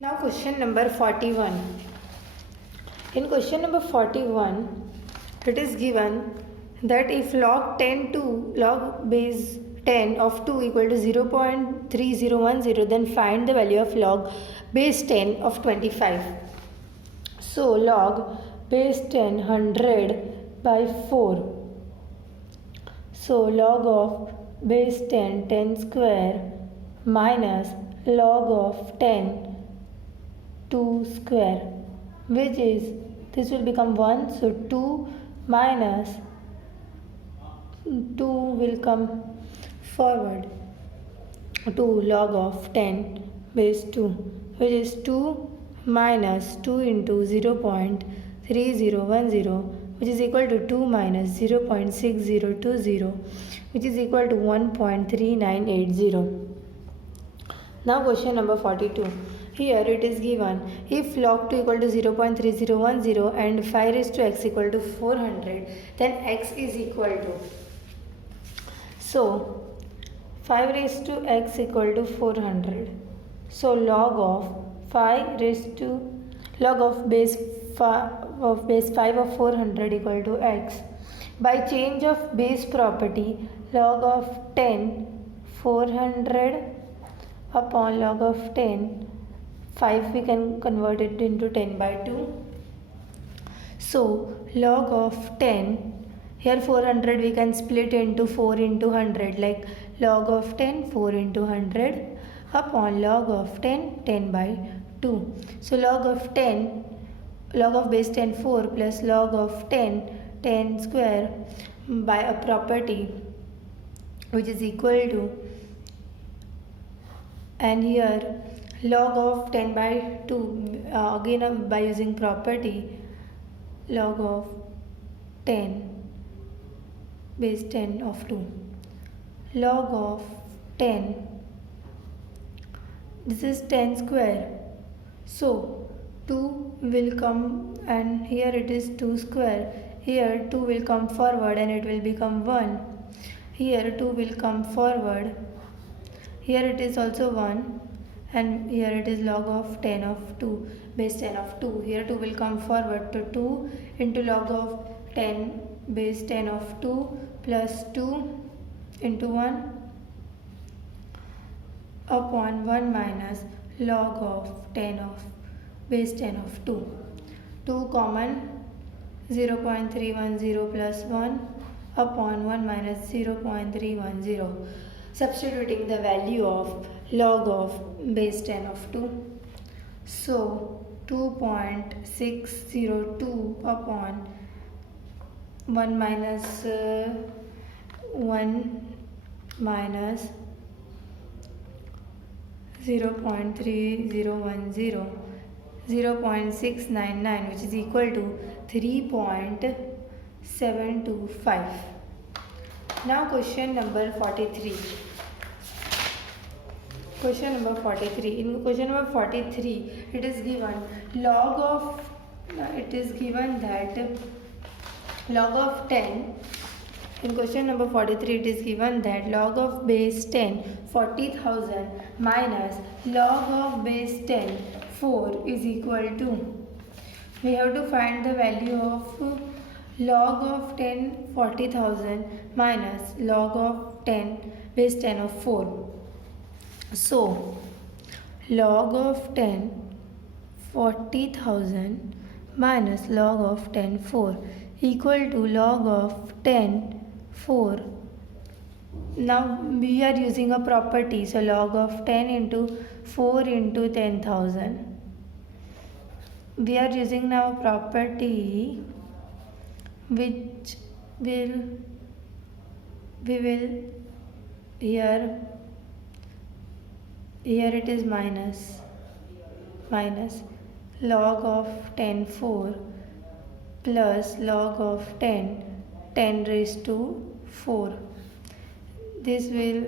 Now question number 41. In question number 41, it is given that if log 10 to log base 10 of 2 equal to 0.3010, then find the value of log base 10 of 25. So log base 10 100 by 4. So log of base 10 10 square minus log of 10 2 square, which is, this will become 1, so 2 minus 2 will come forward to log of 10 base 2, which is 2 minus 2 into 0.3010, which is equal to 2 minus 0.6020, which is equal to 1.3980. Now question number 42. Here it is given, if log 2 equal to 0.3010 and 5 raised to x equal to 400, then x is equal to, so 5 raised to x equal to 400. So log of 5 raised to log of base 5 of 400 equal to x. By change of base property, log of 10 400 upon log of 10 5, we can convert it into 10 by 2. So log of 10, here 400 we can split into 4 into 100, like log of 10 4 into 100 upon log of 10 10 by 2. So log of 10, log of base 10 4 plus log of 10 10 square by a property, which is equal to, and here log of 10 by 2, again by using property, log of 10 base 10 of 2, log of 10, this is 10 square, so 2 will come, and here it is 2 square, here 2 will come forward and it will become 1, here 2 will come forward, here it is also 1, and here it is log of 10 of 2 base 10 of 2, here 2 will come forward to 2 into log of 10 base 10 of 2 plus 2 into 1 upon 1 minus log of 10 of base 10 of 2. 2 common, 0.310 plus 1 upon 1 minus 0.310. Substituting the value of log of base 10 of 2. So 2.602 upon 1 minus 1 minus 0.3010, 0.699, which is equal to 3.725. Now question number 43. Question number 43. In question number 43, it is given log of, it is given that log of 10, in question number 43 it is given that log of base 10 40,000 minus log of base 10 4 is equal to, we have to find the value of log of 10 40,000 minus log of 10 base 10 of 4. So log of 10 40,000 minus log of 10 4 equal to log of 10 4. Now we are using a property, so log of 10 into 4 into 10,000. We are using now property which we will here it is minus log of 10 4 plus log of 10 10 raised to 4. This will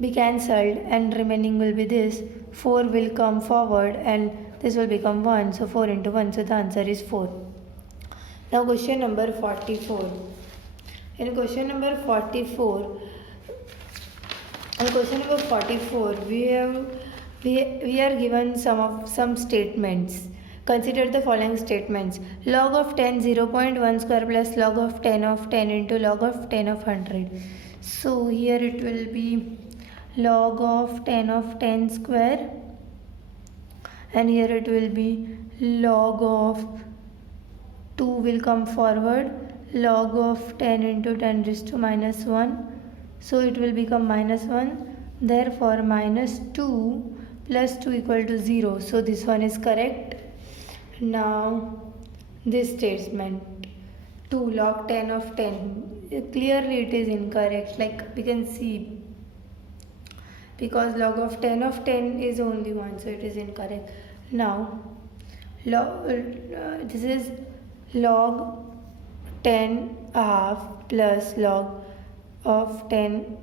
be cancelled and remaining will be this, 4 will come forward and this will become 1, so 4 into 1, so the answer is 4. Now question number 44. In question number 44, we have we are given some statements. Consider the following statements. Log of 10 0.1 square plus log of 10 of 10 into log of 10 of 100. So here it will be log of 10 of 10 square, and here it will be log of 2 will come forward, log of 10 into 10 raised to minus 1. So it will become minus 1. Therefore minus 2 plus 2 equal to 0. So this one is correct. Now this statement 2 log 10 of 10, clearly it is incorrect, like we can see, because log of 10 of 10 is only 1, so it is incorrect. Now this is log 10 half plus log of 10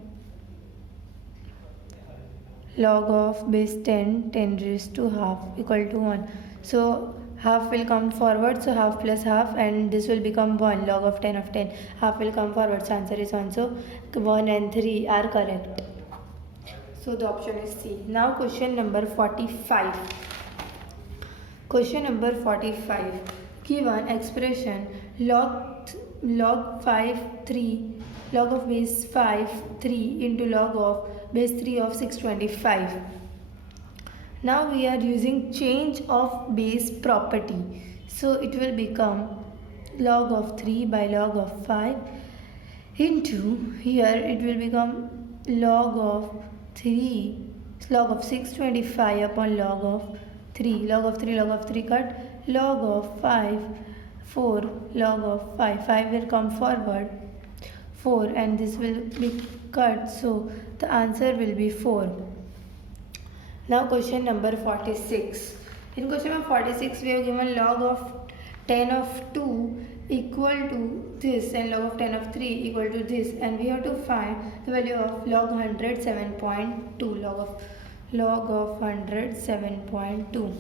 log of base 10 10 raised to half equal to 1. So half will come forward, so half plus half, and this will become 1. Log of 10 of 10, half will come forward, so answer is 1. So 1 and 3 are correct. So the option is C. Now question number 45. Question number 45. Given expression log 5 3 log of base 5 3 into log of base 3 of 625. Now we are using change of base property. So it will become log of 3 by log of 5 into, here it will become log of 3 log of 625 upon log of 3. Log of 3 cut, log of 5 4 log of 5 will come forward 4, and this will be cut, so the answer will be 4. Now question number 46. In question number 46 we have given log of 10 of 2 equal to this and log of 10 of 3 equal to this, and we have to find the value of log 100 7.2. Log of 100 7.2.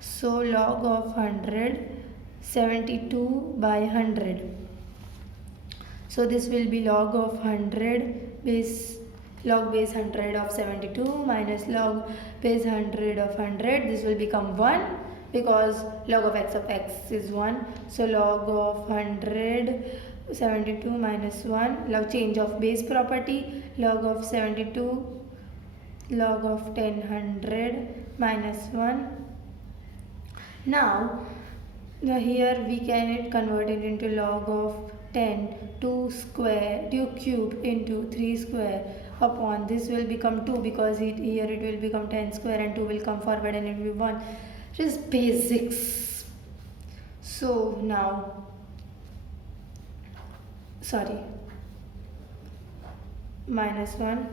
So log of 100 72 by 100. So this will be log of 100 base log base 100 of 72 minus log base 100 of 100. This will become 1 because log of x is 1. So log of 100 72 minus 1, log change of base property, log of 72 log of 1000 minus 1. Now here we can convert it into log of 10 2 cube into 3 square upon this will become 2, because here it will become 10 square and 2 will come forward and it will be 1. Just basics. So now minus 1,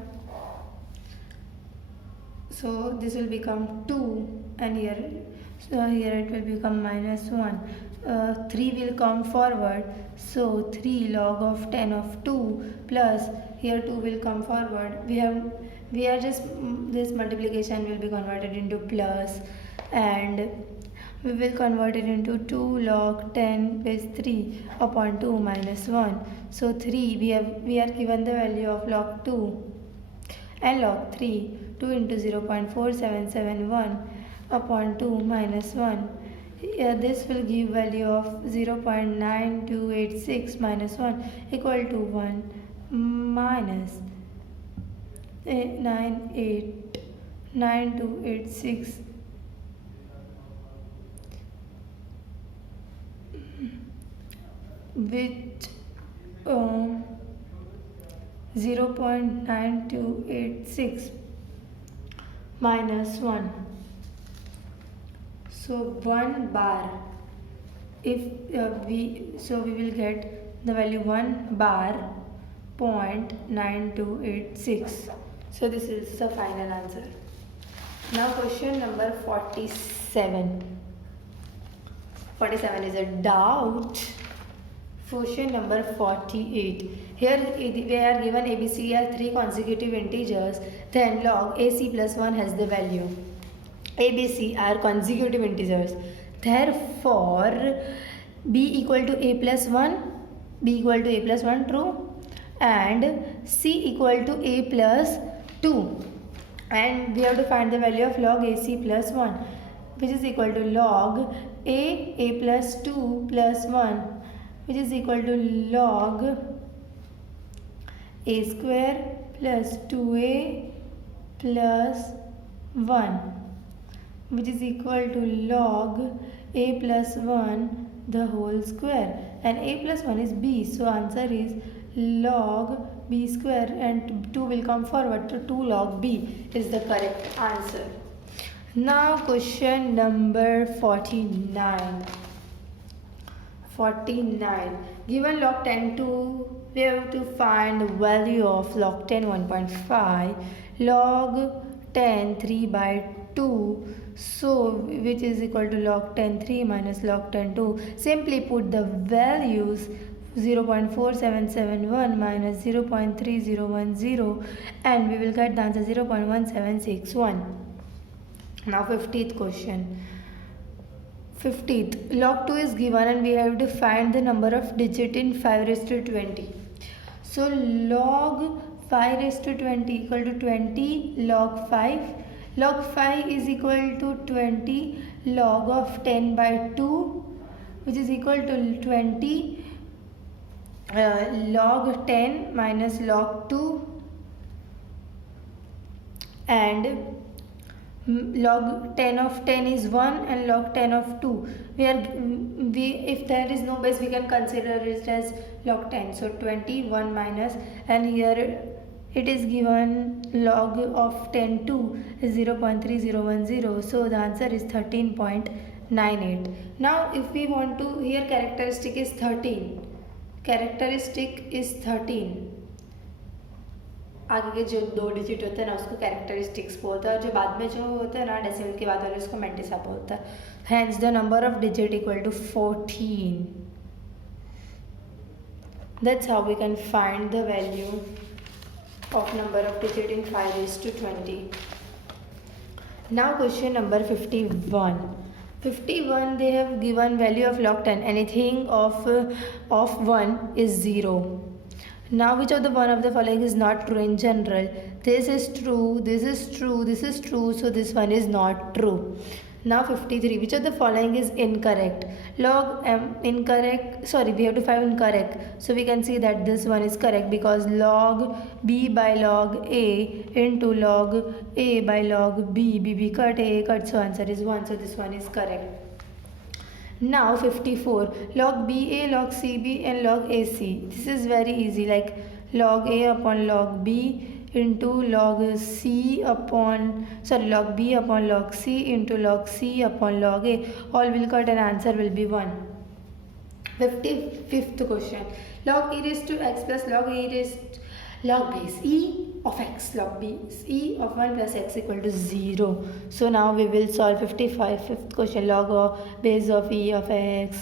so this will become 2, and here it will become minus 1. 3 will come forward, so 3 log of 10 of 2 plus here 2 will come forward. We are just this multiplication will be converted into plus, and we will convert it into 2 log 10 base 3 upon 2 minus 1. So 3 we are given the value of log 2 and log 3. 2 into 0.4771 upon 2 minus 1. This will give value of 0.9286 minus 1 equal to 1 minus 9286 which 0.9286 minus 1. So 1 bar, if we will get the value 1 bar 0.9286. So this is the final answer. Now question number 47. 47 is a doubt. Question number 48. Here we are given ABC are 3 consecutive integers, then log AC plus 1 has the value. ABC are consecutive integers. Therefore, B equal to A plus 1, true, and C equal to A plus 2. and we have to find the value of log AC plus 1, which is equal to log A plus 2 plus 1, which is equal to log A square plus 2A plus 1, which is equal to log A plus 1 the whole square, and A plus 1 is B, so answer is log B square, and 2 will come forward, so 2 log B is the correct answer. Now question number 49. Given log 10 2, we have to find the value of log 10 1.5, log 10 3 by 2, so which is equal to log 10 3 minus log 10 2. Simply put the values 0.4771 minus 0.3010, and we will get the answer 0.1761. Now 50th question. 50th, log 2 is given and we have to find the number of digit in 5 raised to 20. So log 5 raised to 20 equal to 20 log 5. Log 5 is equal to 20 log of 10 by 2, which is equal to 20 log 10 minus log 2, and log 10 of 10 is 1 and log 10 of 2. If there is no base, we can consider it as log 10. So 21 minus, and here it is given log of 10 2 is 0.3010. So the answer is 13.98. Now if we want to, here characteristic is 13. Characteristic is 13. आगे के जो 2 digit होते हैं ना उसको characteristics बोलता है, और जो बाद में जो होता है ना डेसिमल के बाद वाले उसको मैंटिसा बोलता है. Hence the number of digit equal to 14. That's how we can find the value of number of digit in 5 raised to 20. Now question number 51. 51, they have given value of log 10. Anything of 1 is 0. Now which of the one of the following is not true in general? This is true, this is true, this is true, so this one is not true. Now 53, which of the following is incorrect? Log m incorrect, sorry, we have to find incorrect. So we can see that this one is correct because log b by log a into log a by log b cut, a cut, so answer is 1, so this one is correct. Now 54, log BA, log CB and log AC. This is very easy, like log A upon log B into log C upon, log B upon log C into log C upon log A. All will cut and answer will be 1. 55th question, log e raised to x plus log e raised log base e of x, log base e of 1 plus x equal to 0. So now we will solve 55th question, log of base of e of x,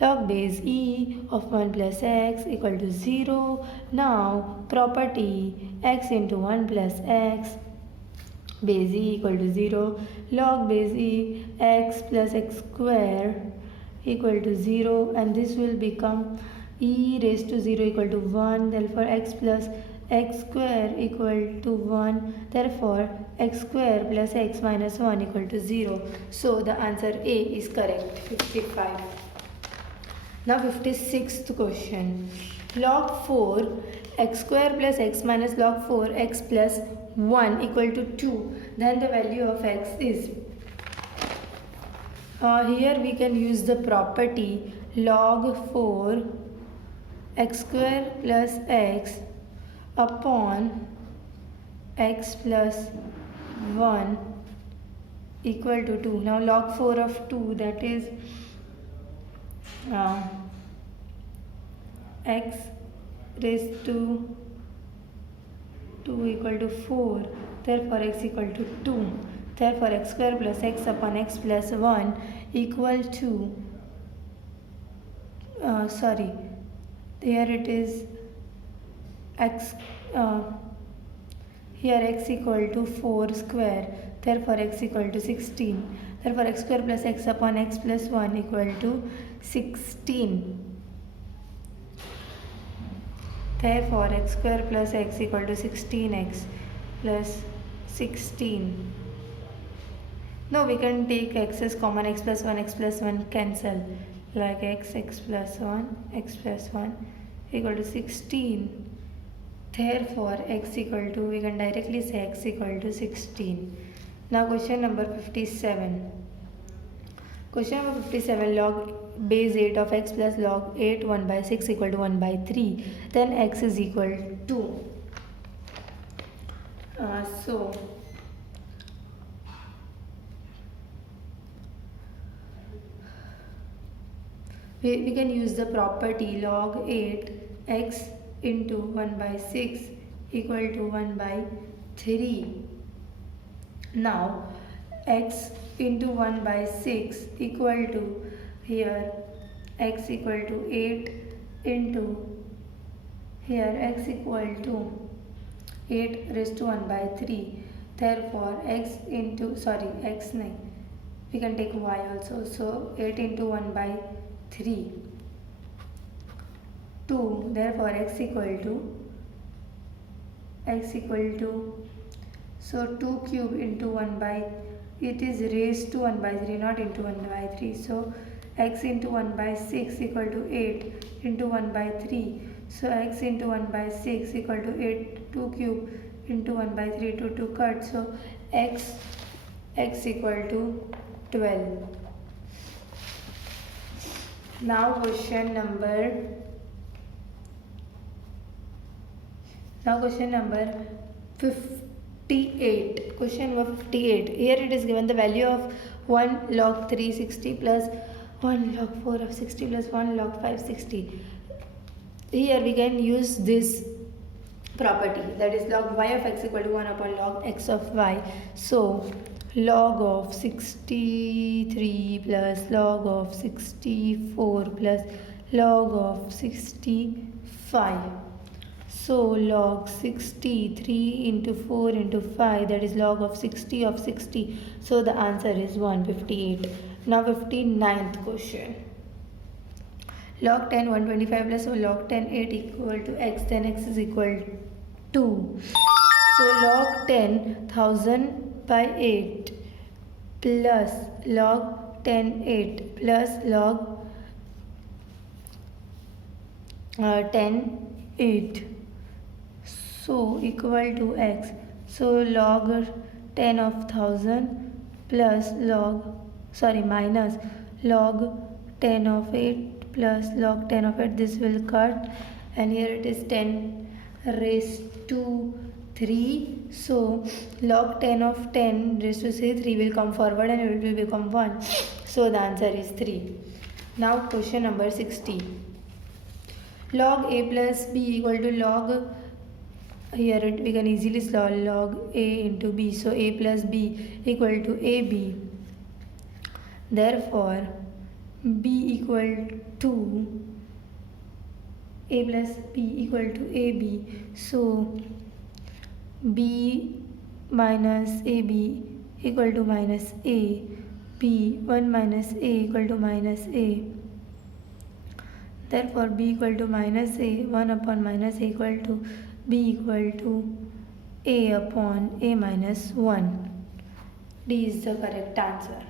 log base e of 1 plus x equal to 0. Now property x into 1 plus x, base e equal to 0, log base e x plus x square equal to 0, and this will become e raised to 0 equal to 1, therefore x plus x square equal to 1, therefore x square plus x minus 1 equal to 0. So the answer A is correct, 55. Now 56th question, log 4 x square plus x minus log 4 x plus 1 equal to 2, then the value of x is, here we can use the property log 4 x square plus x upon x plus 1 equal to 2. Now log 4 of 2, that is x raised to 2 equal to 4, therefore x equal to 2, therefore x square plus x upon x plus 1 equal to, here it is x, here x equal to 4 square, therefore x equal to 16, therefore x square plus x upon x plus 1 equal to 16, therefore x square plus x equal to 16x plus 16. No, we can take x as common, x plus 1 cancel, like x plus 1 equal to 16. Therefore x equal to, we can directly say x equal to 16. Now question number 57. Question number 57, log base 8 of x plus log 8 1 by 6 equal to 1 by 3. Then x is equal to, so we can use the property log 8 x into 1 by 6 equal to 1 by 3. Now x into 1 by 6 equal to, here x equal to 8 into, here x equal to 8 raised to 1 by 3. Therefore x into, sorry, x nahi, we can take y also. So 8 into 1 by 3, 2. Therefore x equal to, so 2 cube into 1 by, it is raised to 1 by 3, not into 1 by 3. So x into 1 by 6 equal to 8 into 1 by 3. So x into 1 by 6 equal to 8, 2 cube into 1 by 3, 2 cut. So x equal to 12. Now question number 58. Question number 58. Here it is given the value of 1 log 360 plus 1 log 4 of 60 plus 1 log 560. Here we can use this property, that is log y of x equal to 1 upon log x of y. So log of 63 plus log of 64 plus log of 65. So log 63 into 4 into 5, that is log of 60 of 60. So the answer is 158. Now 59th question. Log 10 125 plus log 10 8 equal to x, then x is equal to, so log 10 1000 by 8 plus log 10 8 plus log 10 8, so equal to x. So log 10 of 1000 plus minus log 10 of 8 plus log 10 of 8, this will cut, and here it is 10 raised to 3. So log 10 of 10 raised to say 3 will come forward and it will become 1. So the answer is 3. Now question number 60. Log a plus b equal to log, here we can easily solve log a into b. So a plus b equal to ab. Therefore b equal to, a plus b equal to ab. So b minus ab equal to minus a. b 1 minus a equal to minus a. Therefore b equal to minus a, 1 upon minus a equal to b equal to a upon a minus 1. D is the correct answer.